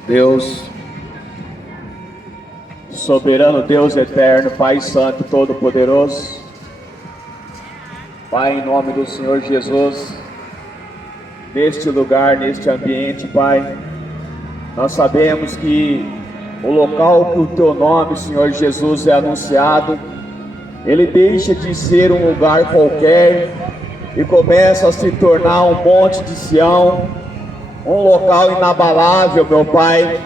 Deus, soberano Deus eterno, Pai Santo, Todo-Poderoso, Pai, em nome do Senhor Jesus, neste lugar, neste ambiente, Pai, nós sabemos que o local que o Teu nome, Senhor Jesus, é anunciado, ele deixa de ser um lugar qualquer e começa a se tornar um monte de Sião, um local inabalável, meu Pai,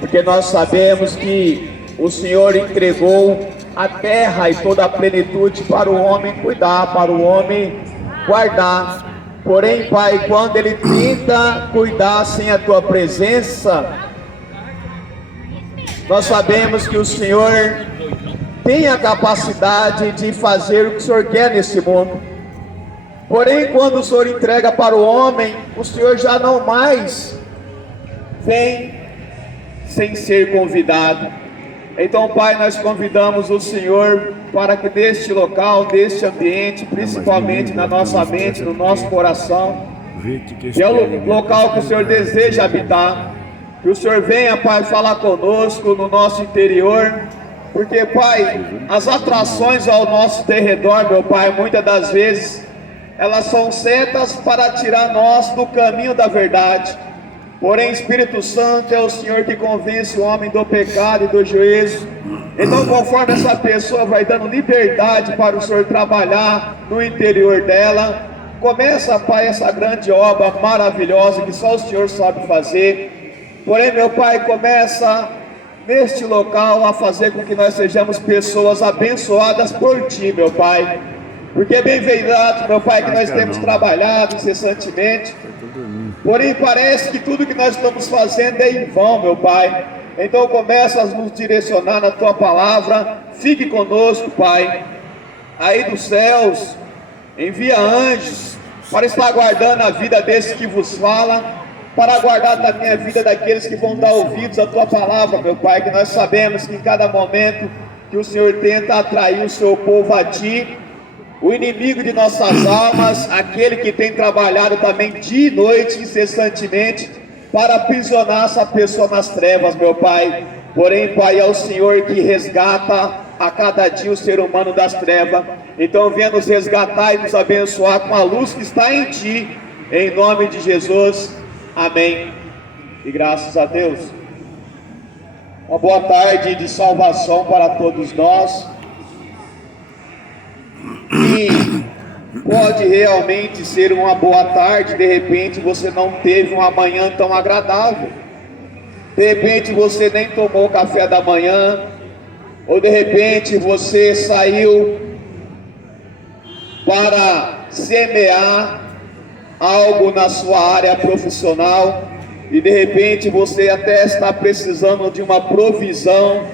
porque nós sabemos que o Senhor entregou a terra e toda a plenitude para o homem cuidar, para o homem guardar. Porém, Pai, quando ele tenta cuidar sem a Tua presença, nós sabemos que o Senhor tem a capacidade de fazer o que o Senhor quer nesse mundo. Porém, quando o Senhor entrega para o homem, o Senhor já não mais vem sem ser convidado. Então, Pai, nós convidamos o Senhor para que neste local, neste ambiente, principalmente na nossa mente, no nosso coração, que é o local que o Senhor deseja habitar, que o Senhor venha, Pai, falar conosco no nosso interior, porque, Pai, as atrações ao nosso derredor, meu Pai, muitas das vezes elas são setas para tirar nós do caminho da verdade. Porém, Espírito Santo é o Senhor que convence o homem do pecado e do juízo. Então, conforme essa pessoa vai dando liberdade para o Senhor trabalhar no interior dela, começa, Pai, essa grande obra maravilhosa que só o Senhor sabe fazer. Porém, meu Pai, começa neste local a fazer com que nós sejamos pessoas abençoadas por Ti, meu Pai. Porque é bem verdade, meu Pai, que nós temos trabalhado incessantemente, porém parece que tudo que nós estamos fazendo é em vão, meu Pai. Então começa a nos direcionar na Tua palavra, fique conosco, Pai, aí dos céus, envia anjos para estar guardando a vida desses que vos fala, para guardar da minha vida daqueles que vão dar ouvidos à Tua palavra, meu Pai, que nós sabemos que em cada momento que o Senhor tenta atrair o Seu povo a Ti, o inimigo de nossas almas, aquele que tem trabalhado também dia e noite, incessantemente, para aprisionar essa pessoa nas trevas, meu Pai. Porém, Pai, é o Senhor que resgata a cada dia o ser humano das trevas. Então venha nos resgatar e nos abençoar com a luz que está em Ti, em nome de Jesus, amém. E graças a Deus. Uma boa tarde de salvação para todos nós. E pode realmente ser uma boa tarde, de repente você não teve uma manhã tão agradável, de repente você nem tomou café da manhã, ou de repente você saiu para semear algo na sua área profissional, e de repente você até está precisando de uma provisão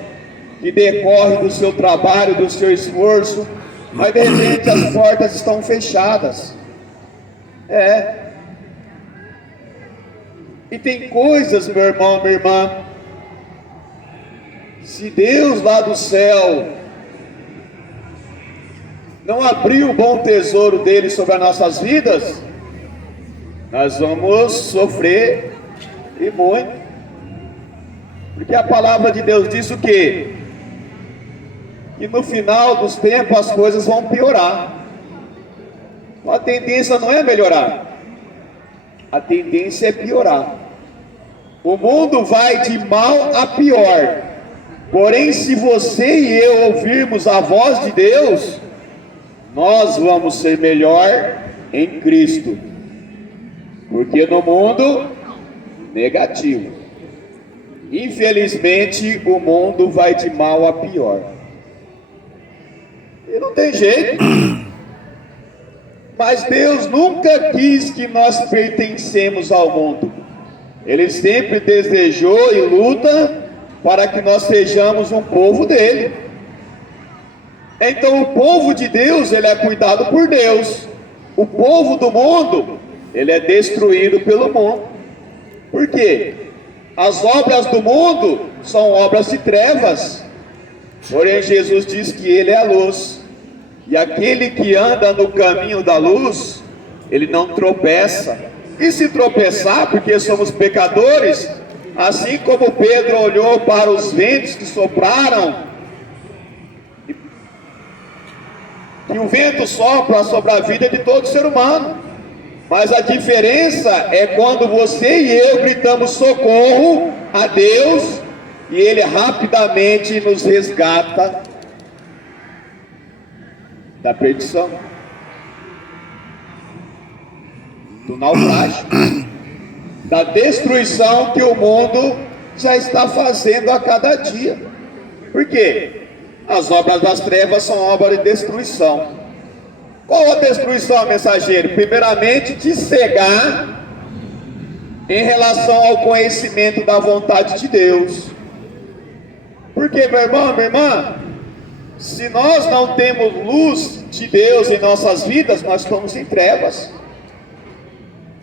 que decorre do seu trabalho, do seu esforço, mas de repente as portas estão fechadas. E tem coisas, meu irmão, minha irmã, se Deus lá do céu não abrir o bom tesouro dele sobre as nossas vidas, nós vamos sofrer e muito. Porque a palavra de Deus diz o quê? E no final dos tempos as coisas vão piorar. A tendência não é melhorar, a tendência é piorar. O mundo vai de mal a pior. Porém, se você e eu ouvirmos a voz de Deus, nós vamos ser melhor em Cristo. Porque no mundo negativo, infelizmente, o mundo vai de mal a pior. E não tem jeito. Mas Deus nunca quis que nós pertencemos ao mundo. Ele sempre desejou e luta para que nós sejamos um povo dele. Então o povo de Deus, ele é cuidado por Deus. O povo do mundo, ele é destruído pelo mundo. Por quê? As obras do mundo são obras de trevas. Porém Jesus diz que ele é a luz. E aquele que anda no caminho da luz, ele não tropeça. E se tropeçar, porque somos pecadores, Assim como Pedro olhou para os ventos que sopraram, que o vento sopra sobre a vida de todo ser humano. Mas a diferença é quando você e eu gritamos socorro a Deus e Ele rapidamente nos resgata da perdição, do naufrágio, da destruição que o mundo já está fazendo a cada dia. Por quê? As obras das trevas são obras de destruição. Qual a destruição, mensageiro? Primeiramente, te cegar em relação ao conhecimento da vontade de Deus. Porque, meu irmão, minha irmã, se nós não temos luz de Deus em nossas vidas, nós estamos em trevas.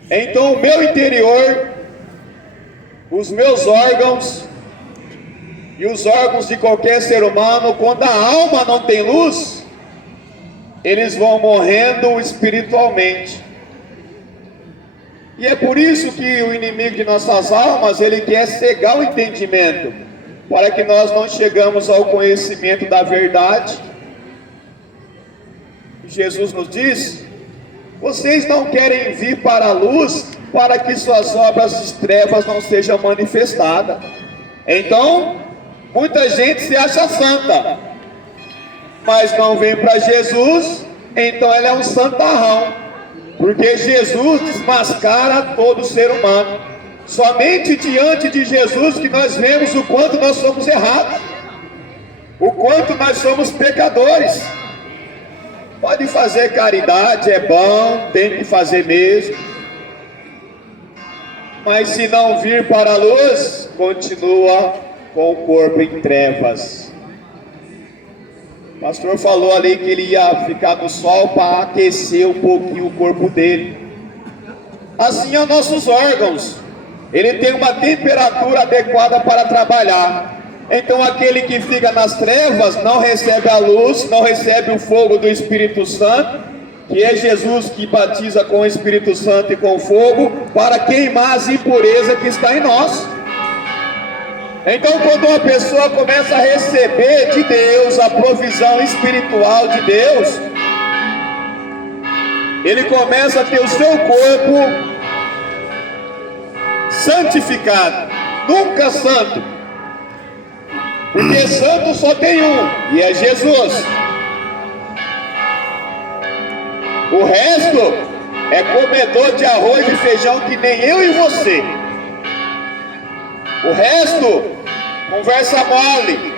Então, o meu interior, os meus órgãos e os órgãos de qualquer ser humano, quando a alma não tem luz, eles vão morrendo espiritualmente. E é por isso que o inimigo de nossas almas, ele quer cegar o entendimento, para que nós não chegamos ao conhecimento da verdade. Jesus nos diz: vocês não querem vir para a luz, para que suas obras de trevas não sejam manifestadas. Então, muita gente se acha santa, mas não vem para Jesus, então ele é um santarrão, porque Jesus desmascara todo ser humano. Somente diante de Jesus que nós vemos o quanto nós somos errados, o quanto nós somos pecadores. Pode fazer caridade, é bom, tem que fazer mesmo, mas se não vir para a luz, continua com o corpo em trevas. O pastor falou ali que ele ia ficar no sol para aquecer um pouquinho o corpo dele. Assim são nossos órgãos, ele tem uma temperatura adequada para trabalhar. Então aquele que fica nas trevas não recebe a luz, não recebe o fogo do Espírito Santo, que é Jesus que batiza com o Espírito Santo e com fogo, para queimar as impurezas que está em nós. Então, quando uma pessoa começa a receber de Deus a provisão espiritual de Deus, ele começa a ter o seu corpo santificado, nunca santo, porque santo só tem um, e é Jesus. O resto é comedor de arroz e feijão que nem eu e você. O resto, conversa mole.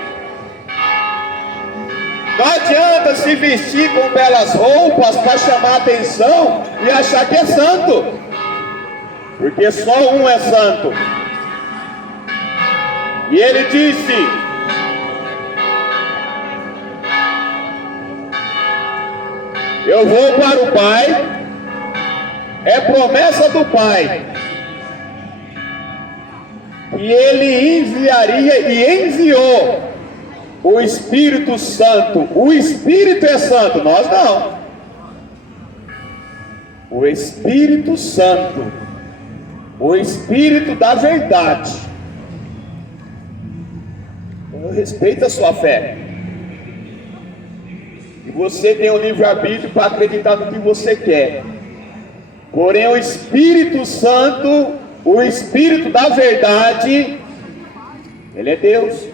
Não adianta se vestir com belas roupas para chamar atenção e achar que é santo, porque só um é santo. E ele disse: eu vou para o Pai, é promessa do Pai, e ele enviaria e enviou o Espírito Santo. O Espírito é santo, nós não. O Espírito Santo, o Espírito da verdade. Eu respeito a sua fé. E você tem o livre-arbítrio para acreditar no que você quer. Porém, o Espírito Santo, o Espírito da verdade, ele é Deus.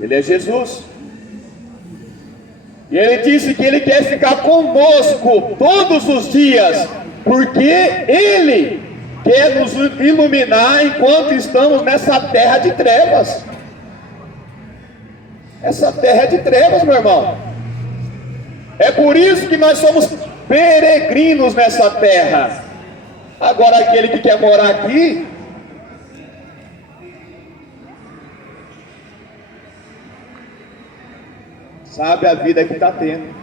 Ele é Jesus. E ele disse que ele quer ficar conosco todos os dias, porque ele quer nos iluminar enquanto estamos nessa terra de trevas. Essa terra é de trevas, meu irmão. É por isso que nós somos peregrinos nessa terra. Agora, aquele que quer morar aqui, sabe a vida que está tendo.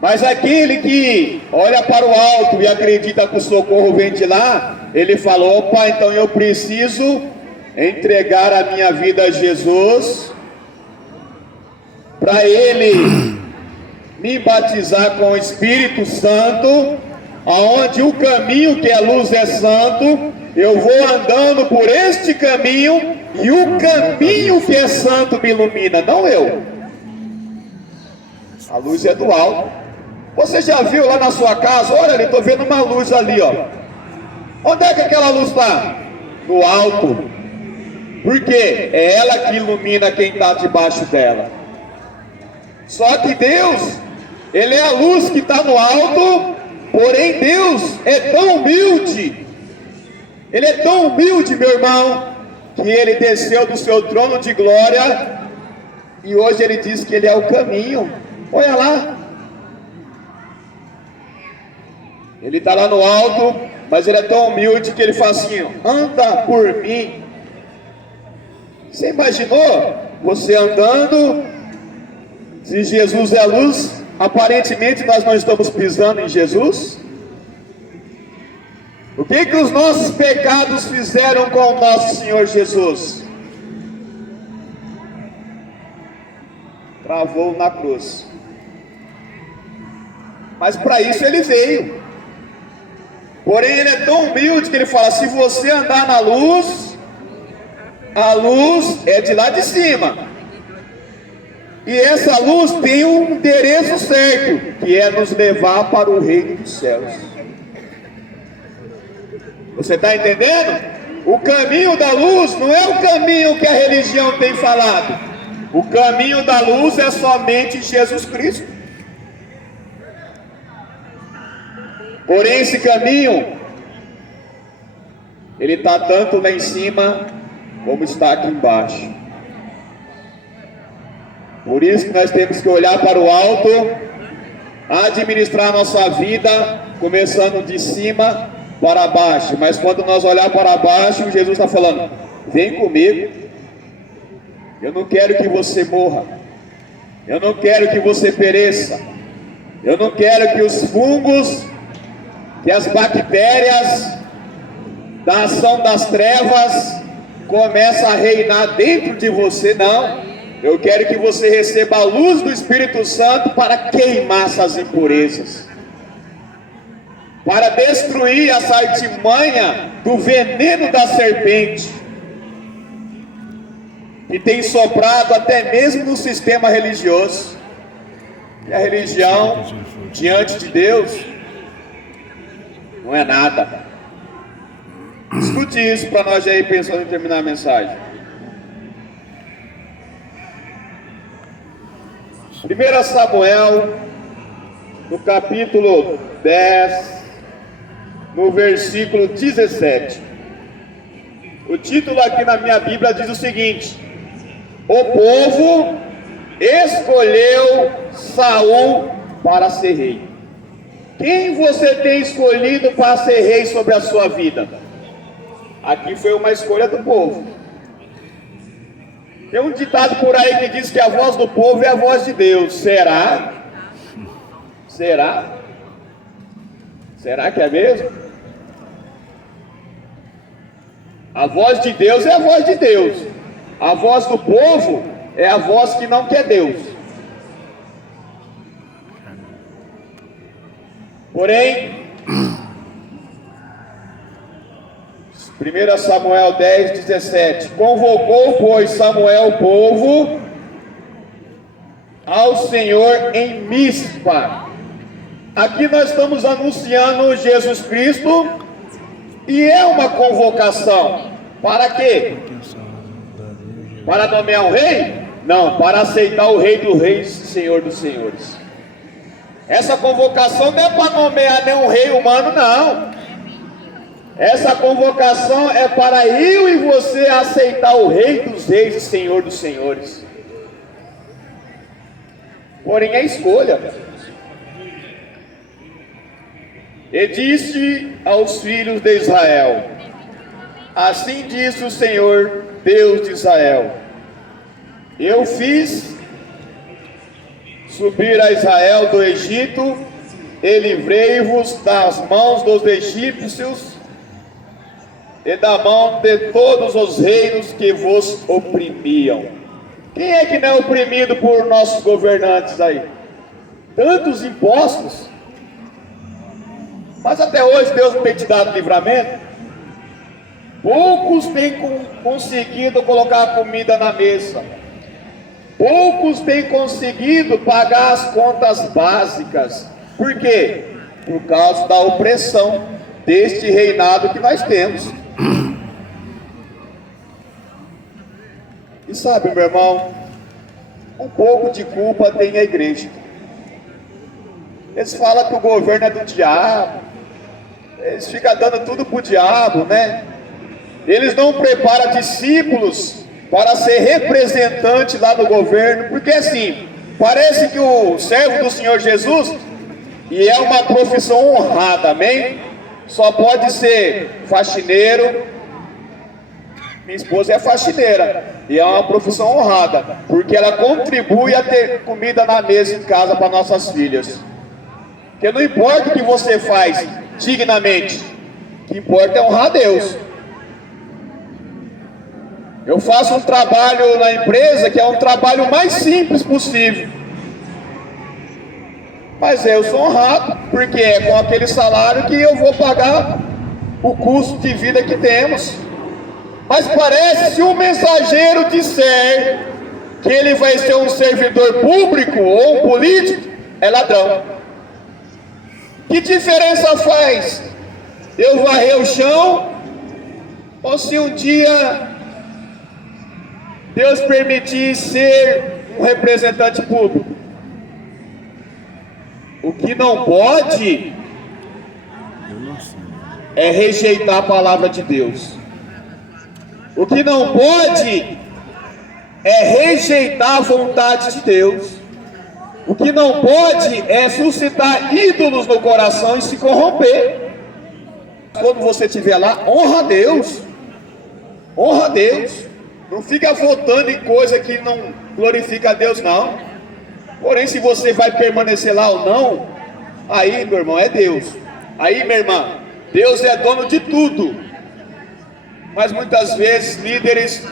Mas aquele que olha para o alto e acredita que o socorro vem de lá, ele falou: opa, então eu preciso entregar a minha vida a Jesus, para ele me batizar com o Espírito Santo, aonde o caminho que é luz é santo, Eu vou andando por este caminho e o caminho que é santo me ilumina, não eu. A luz é do alto. Você já viu lá na sua casa? Olha ali, estou vendo uma luz ali, ó. Onde é que aquela luz está? No alto. Por quê? É ela que ilumina quem está debaixo dela. Só que Deus, Ele é a luz que está no alto, porém Deus é tão humilde. Ele é tão humilde, meu irmão, que Ele desceu do seu trono de glória e hoje Ele diz que Ele é o caminho. Olha lá. Ele está lá no alto, mas Ele é tão humilde que Ele fala assim: anda por mim. Você imaginou você andando? Se Jesus é a luz, aparentemente nós não estamos pisando em Jesus. O que os nossos pecados fizeram com o nosso Senhor Jesus? Travou na cruz. Mas para isso Ele veio. Porém Ele é tão humilde que Ele fala: se você andar na luz, a luz é de lá de cima. E essa luz tem um endereço certo, que é nos levar para o reino dos céus. Você está entendendo? O caminho da luz não é o caminho que a religião tem falado. O caminho da luz é somente Jesus Cristo. Porém esse caminho, ele está tanto lá em cima, como está aqui embaixo. Por isso que nós temos que olhar para o alto, administrar a nossa vida, começando de cima para baixo. Mas quando nós olhar para baixo, Jesus está falando: vem comigo. Eu não quero que você morra. Eu não quero que você pereça. Eu não quero que os fungos, que as bactérias da ação das trevas comecem a reinar dentro de você, não. Eu quero que você receba a luz do Espírito Santo para queimar essas impurezas, para destruir essa artimanha do veneno da serpente, que tem soprado até mesmo no sistema religioso. E a religião, diante de Deus, não é nada. Escute isso para nós já ir pensando em terminar a mensagem. 1 Samuel, no capítulo 10, no versículo 17. O título aqui na minha Bíblia diz o seguinte: o povo escolheu Saul para ser rei. Quem você tem escolhido para ser rei sobre a sua vida? Aqui foi uma escolha do povo. Tem um ditado por aí que diz que a voz do povo é a voz de Deus. Será? Será? Será que é mesmo? A voz de Deus é a voz de Deus. A voz do povo é a voz que não quer Deus. Porém, 1 Samuel 10, 17. Convocou, pois, Samuel o povo ao Senhor em Mispa. Aqui nós estamos anunciando Jesus Cristo, e é uma convocação. Para quê? Para nomear um rei? Não, para aceitar o Rei dos Reis, Senhor dos Senhores. Essa convocação não é para nomear nenhum rei humano, não. Essa convocação é para eu e você aceitar o Rei dos Reis e Senhor dos Senhores. Porém é escolha. E disse aos filhos de Israel: assim diz o Senhor, Deus de Israel: eu fiz subir a Israel do Egito e livrei-vos das mãos dos egípcios e da mão de todos os reinos que vos oprimiam. Quem é que não é oprimido por nossos governantes aí? Tantos impostos. Mas até hoje Deus não tem te dado livramento. Poucos têm conseguido colocar comida na mesa. Poucos têm conseguido pagar as contas básicas. Por quê? Por causa da opressão deste reinado que nós temos. E sabe, meu irmão, um pouco de culpa tem a igreja. Eles falam que o governo é do diabo. Eles ficam dando tudo pro diabo, né? Eles não preparam discípulos para ser representante lá no governo, porque assim, parece que o servo do Senhor Jesus, e é uma profissão honrada, amém? Só pode ser faxineiro. Minha esposa é faxineira, e é uma profissão honrada, porque ela contribui a ter comida na mesa em casa para nossas filhas. Porque não importa o que você faz dignamente, o que importa é honrar a Deus. Eu faço um trabalho na empresa que é um trabalho mais simples possível, mas eu sou honrado, porque é com aquele salário que eu vou pagar o custo de vida que temos. Mas parece, se o mensageiro disser que ele vai ser um servidor público ou um político, é ladrão. Que diferença faz eu varrer o chão, ou se um dia Deus permitir ser um representante público? O que não pode é rejeitar a palavra de Deus. O que não pode é rejeitar a vontade de Deus. O que não pode é suscitar ídolos no coração e se corromper. Quando você estiver lá, honra a Deus. Honra a Deus. Não fica votando em coisa que não glorifica a Deus, não. Porém, se você vai permanecer lá ou não, aí, meu irmão, é Deus. Aí, minha irmã, Deus é dono de tudo. Mas muitas vezes líderes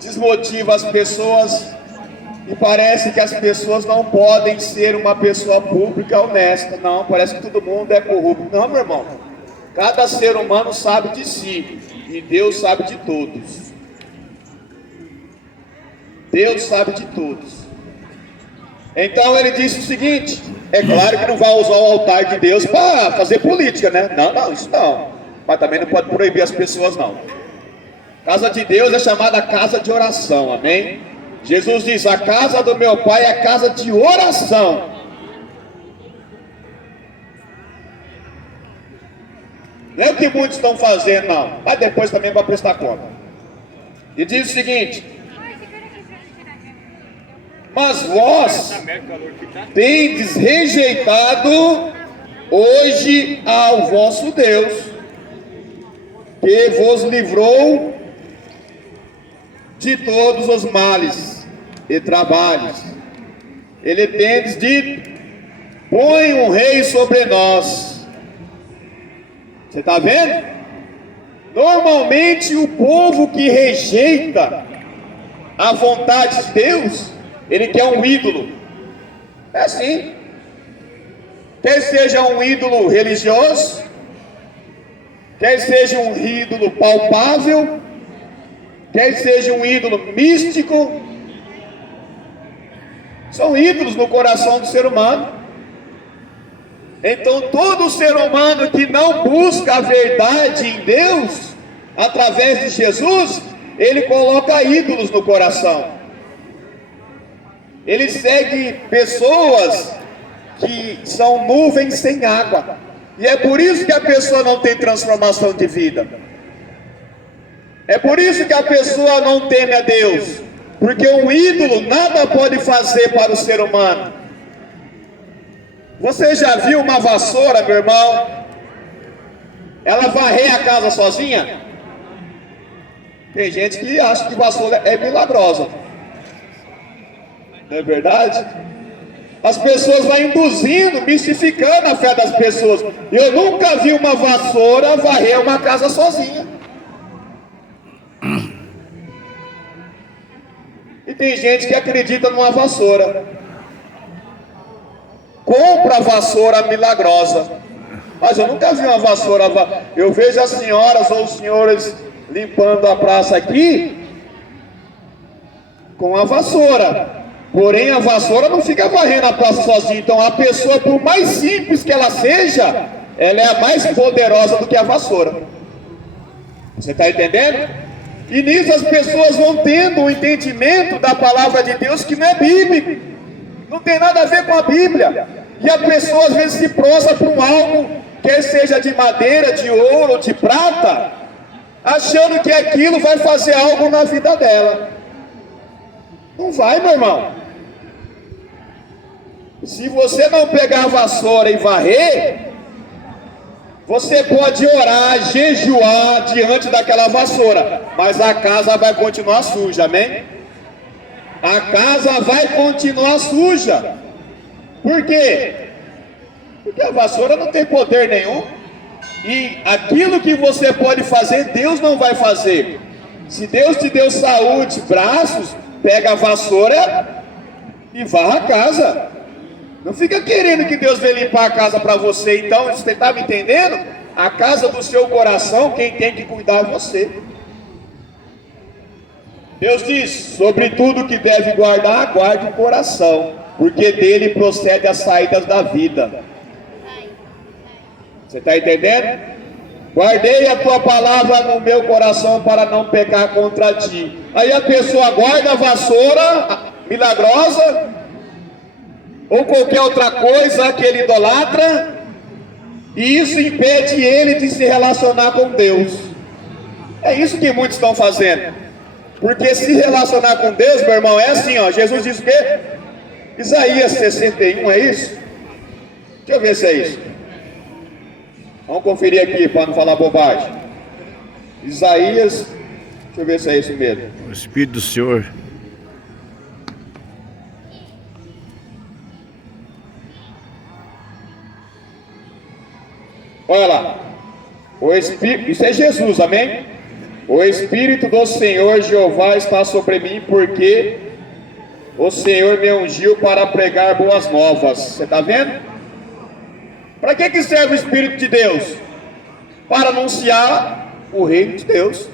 desmotivam as pessoas e parece que as pessoas não podem ser uma pessoa pública honesta. Não, parece que todo mundo é corrupto. Não, meu irmão. Cada ser humano sabe de si e Deus sabe de todos. Deus sabe de todos. Então ele disse o seguinte: é claro que não vai usar o altar de Deus para fazer política, né? Não, isso não. Mas também não pode proibir as pessoas, não. Casa de Deus é chamada casa de oração, amém? Jesus diz: a casa do meu pai é a casa de oração. Não é o que muitos estão fazendo, não. Mas depois também vai prestar conta. E diz o seguinte: mas vós tendes rejeitado hoje ao vosso Deus, que vos livrou de todos os males e trabalhos. Ele tendes dito: põe um rei sobre nós. Você está vendo? Normalmente o povo que rejeita a vontade de Deus, ele quer um ídolo. É assim. Quer seja um ídolo religioso, quer seja um ídolo palpável, quer seja um ídolo místico, são ídolos no coração do ser humano. Então todo ser humano que não busca a verdade em Deus, através de Jesus, ele coloca ídolos no coração. Ele segue pessoas que são nuvens sem água. E é por isso que a pessoa não tem transformação de vida. É por isso que a pessoa não teme a Deus. Porque um ídolo nada pode fazer para o ser humano. Você já viu uma vassoura, meu irmão? Ela varrer a casa sozinha? Tem gente que acha que vassoura é milagrosa. Não é verdade? As pessoas vão induzindo, mistificando a fé das pessoas. Eu nunca vi uma vassoura varrer uma casa sozinha. E tem gente que acredita numa vassoura. Compra a vassoura milagrosa. Mas eu nunca vi uma vassoura. Eu vejo as senhoras ou os senhores limpando a praça aqui com a vassoura. Porém, a vassoura não fica varrendo a praça sozinha. Então, a pessoa, por mais simples que ela seja, ela é mais poderosa do que a vassoura. Você está entendendo? E nisso as pessoas vão tendo um entendimento da palavra de Deus que não é bíblico. Não tem nada a ver com a Bíblia. E a pessoa às vezes se prostra por algo, quer seja de madeira, de ouro ou de prata, achando que aquilo vai fazer algo na vida dela. Não vai, meu irmão. Se você não pegar a vassoura e varrer, você pode orar, jejuar diante daquela vassoura, mas a casa vai continuar suja, amém? A casa vai continuar suja. Por quê? Porque a vassoura não tem poder nenhum. E aquilo que você pode fazer, Deus não vai fazer. Se Deus te deu saúde, braços, pega a vassoura e varra a casa. Não fica querendo que Deus venha limpar a casa para você. Então, você está me entendendo? A casa do seu coração, quem tem que cuidar é você. Deus diz, sobre tudo que deve guardar, guarde o coração, porque dele procede as saídas da vida. Você está entendendo? Guardei a tua palavra no meu coração para não pecar contra ti. Aí a pessoa guarda a vassoura milagrosa, ou qualquer outra coisa que ele idolatra, e isso impede ele de se relacionar com Deus. É isso que muitos estão fazendo. Porque se relacionar com Deus, meu irmão, é assim, ó. Jesus diz o quê? Isaías 61, é isso? Deixa eu ver se é isso. Vamos conferir aqui para não falar bobagem. Isaías, deixa eu ver se é isso mesmo. O Espírito do Senhor. Olha lá. O Espírito, isso é Jesus, amém? O Espírito do Senhor Jeová está sobre mim, porque o Senhor me ungiu para pregar boas novas. Você está vendo? Para que serve o Espírito de Deus? Para anunciar o reino de Deus.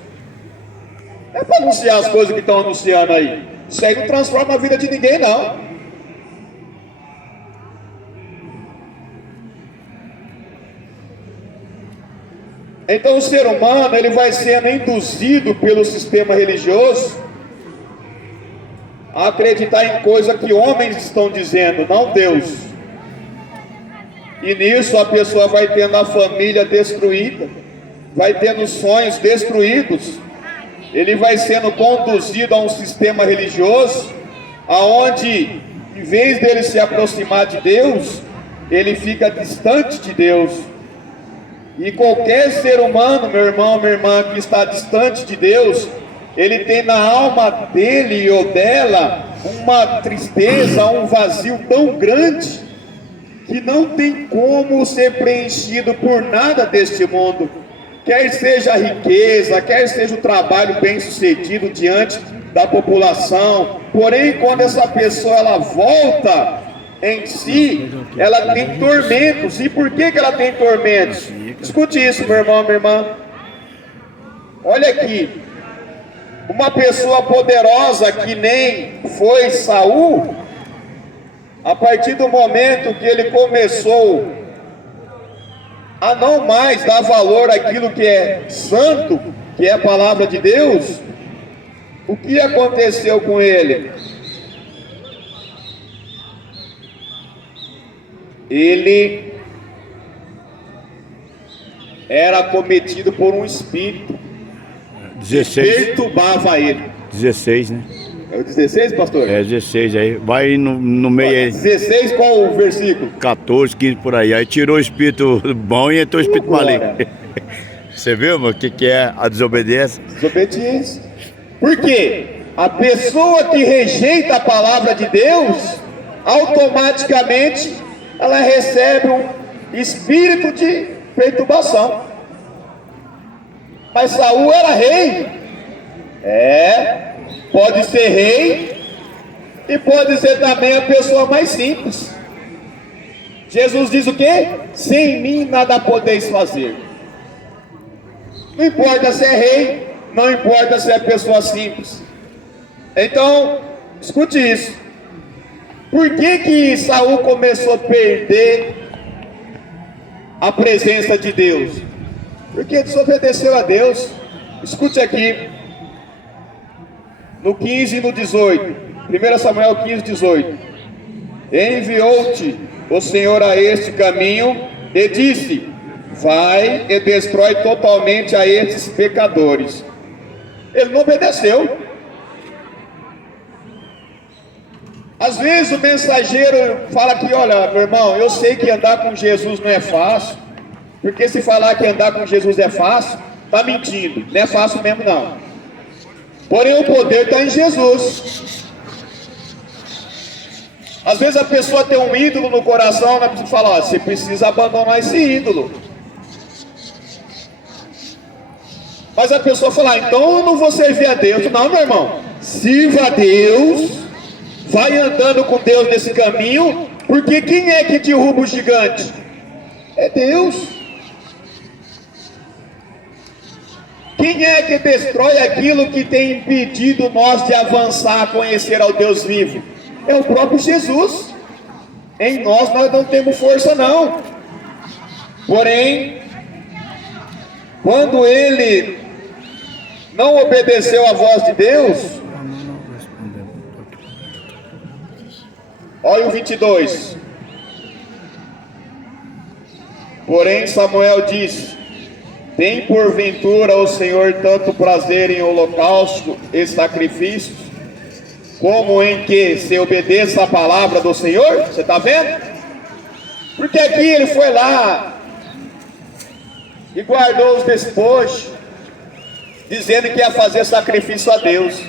Não é para anunciar as coisas que estão anunciando aí. Isso aí não transforma a vida de ninguém, não. Então o ser humano, ele vai sendo induzido pelo sistema religioso a acreditar em coisa que homens estão dizendo, não Deus. E nisso a pessoa vai tendo a família destruída, vai tendo sonhos destruídos. Ele vai sendo conduzido a um sistema religioso, aonde, em vez dele se aproximar de Deus, ele fica distante de Deus. E qualquer ser humano, meu irmão, minha irmã, que está distante de Deus, ele tem na alma dele ou dela uma tristeza, um vazio tão grande, que não tem como ser preenchido por nada deste mundo. Quer seja a riqueza, quer seja o trabalho bem sucedido diante da população. Porém, quando essa pessoa ela volta em si, ela tem tormentos. E por que ela tem tormentos? Escute isso, meu irmão, minha irmã. Olha aqui. Uma pessoa poderosa que nem foi Saul, a partir do momento que ele começou a não mais dar valor àquilo que é santo, que é a palavra de Deus, o que aconteceu com ele? Ele era cometido por um espírito 16. que perturbava ele. 16, né? É o 16, pastor? É 16 aí. Vai no meio aí. 16, qual o versículo? 14, 15 por aí. Aí tirou o espírito bom e entrou o espírito maligno. Você viu, mano, o que é a desobediência? Desobediência. Por quê? A pessoa que rejeita a palavra de Deus, automaticamente ela recebe um espírito de perturbação. Mas Saul era rei. Pode ser rei e pode ser também a pessoa mais simples. Jesus diz o quê? Sem mim nada podeis fazer. Não importa se é rei, não importa se é pessoa simples. Então, escute isso. Por que Saul começou a perder a presença de Deus? Porque desobedeceu a Deus. Escute aqui, no 15 e no 18, 1 Samuel 15, 18. Enviou-te o Senhor a este caminho e disse: vai e destrói totalmente a estes pecadores. Ele não obedeceu. Às vezes o mensageiro fala que, olha, meu irmão, eu sei que andar com Jesus não é fácil, porque se falar que andar com Jesus é fácil, está mentindo, não é fácil mesmo não. Porém o poder está em Jesus. Às vezes a pessoa tem um ídolo no coração, ela precisa falar, ó, você precisa abandonar esse ídolo. Mas a pessoa fala, então eu não vou servir a Deus. Não, meu irmão, sirva a Deus, vai andando com Deus nesse caminho, porque quem é que derruba o gigante? É Deus. Quem é que destrói aquilo que tem impedido nós de avançar a conhecer ao Deus vivo? É o próprio Jesus. Em nós não temos força não. Porém, quando ele não obedeceu à voz de Deus, olha o 22. Porém Samuel disse: tem porventura o Senhor tanto prazer em holocausto e sacrifícios, como em que se obedeça a palavra do Senhor? Você está vendo? Porque aqui ele foi lá e guardou os despojos, dizendo que ia fazer sacrifício a Deus.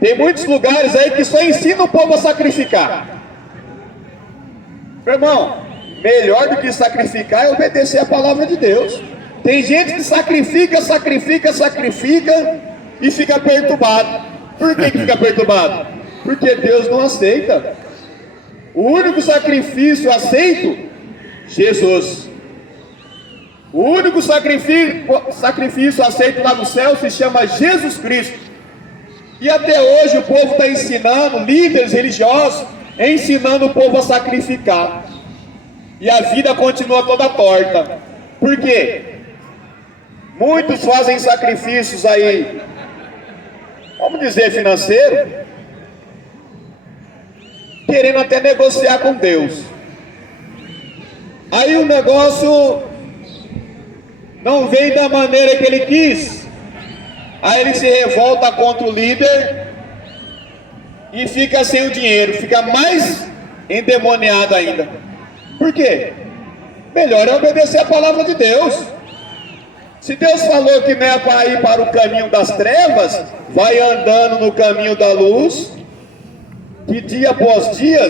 Tem muitos lugares aí que só ensina o povo a sacrificar. Meu irmão, melhor do que sacrificar é obedecer a palavra de Deus. Tem gente que sacrifica e fica perturbado. Por que fica perturbado? Porque Deus não aceita. O único sacrifício aceito, Jesus. O único sacrifício aceito lá no céu se chama Jesus Cristo. E até hoje o povo está ensinando, líderes religiosos, ensinando o povo a sacrificar. E a vida continua toda torta. Por quê? Muitos fazem sacrifícios aí, vamos dizer, financeiro, querendo até negociar com Deus. Aí o negócio não vem da maneira que ele quis. Aí ele se revolta contra o líder e fica sem o dinheiro, fica mais endemoniado ainda. Por quê? Melhor é obedecer a palavra de Deus. Se Deus falou que não é para ir para o caminho das trevas, vai andando no caminho da luz, que dia após dia,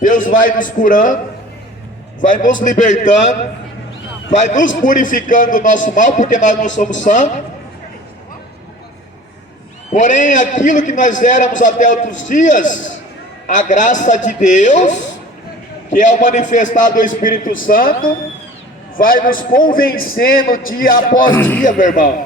Deus vai nos curando, vai nos libertando, vai nos purificando do nosso mal, porque nós não somos santos. Porém, aquilo que nós éramos até outros dias, a graça de Deus, que é o manifestar do Espírito Santo, vai nos convencendo dia após dia, meu irmão.